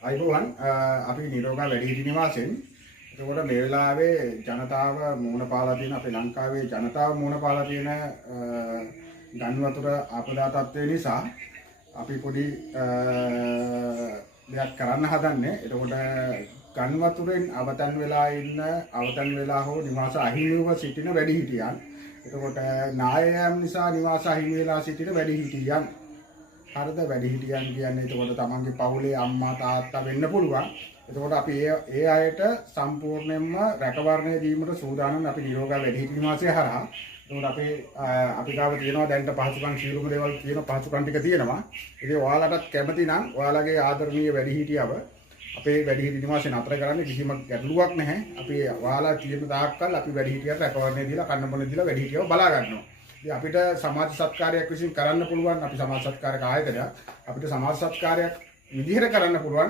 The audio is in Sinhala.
අයිබෝවන් අපි නිරෝගා වැඩිහිටි නිවාසෙන් එතකොට මේ වෙලාවේ ජනතාව මුණ පාලා තියෙන අපේ ලංකාවේ ජනතාව මුණ පාලා තියෙන ගන් වතුර ආපදා තත්ත්වය නිසා අපි පොඩි දෙයක් කරන්න හදන්නේ. එතකොට ගන් වතුරෙන් අවතන් වෙලා හෝ නිවාස අහිමිව සිටින වැඩිහිටියන්. එතකොට නායයන් නිසා නිවාස අහිමි වෙලා සිටින වැඩිහිටියන්. හරිද? වැඩිහිටියන් කියන්නේ එතකොට තමන්ගේ පවුලේ අම්මා තාත්තා වෙන්න පුළුවන්. එතකොට අපි ඒ අයට සම්පූර්ණයෙන්ම රැකවරණය දීමට සූදානම් අපි නිරෝගා වැඩිහිටි නිවාසය හරහා. එතකොට අපි ගාව තියෙනවා දැනට පහසුකම් සියලුම දේවල් තියෙන පහසුකම් ටික තියෙනවා. ඉතින් ඔයාලටත් කැමති නම් ඔයාලගේ ආදරණීය වැඩිහිටියව අපේ වැඩිහිටි නිවාසයෙන් අතර කරන්න කිසිම ගැටලුවක් නැහැ. අපි ඔයාලා තියෙන තාක්කල් අපි වැඩිහිටියට රැකවරණය දීලා කන්න බොන්න දීලා වැඩිහිටියව බලා ගන්නවා. ඉතින් අපිට සමාජ සත්කාරයක් විසින් කරන්න පුළුවන්. අපි සමාජ සත්කාරක ආයතනයක්. අපිට සමාජ සත්කාරයක් විදිහට කරන්න පුළුවන්.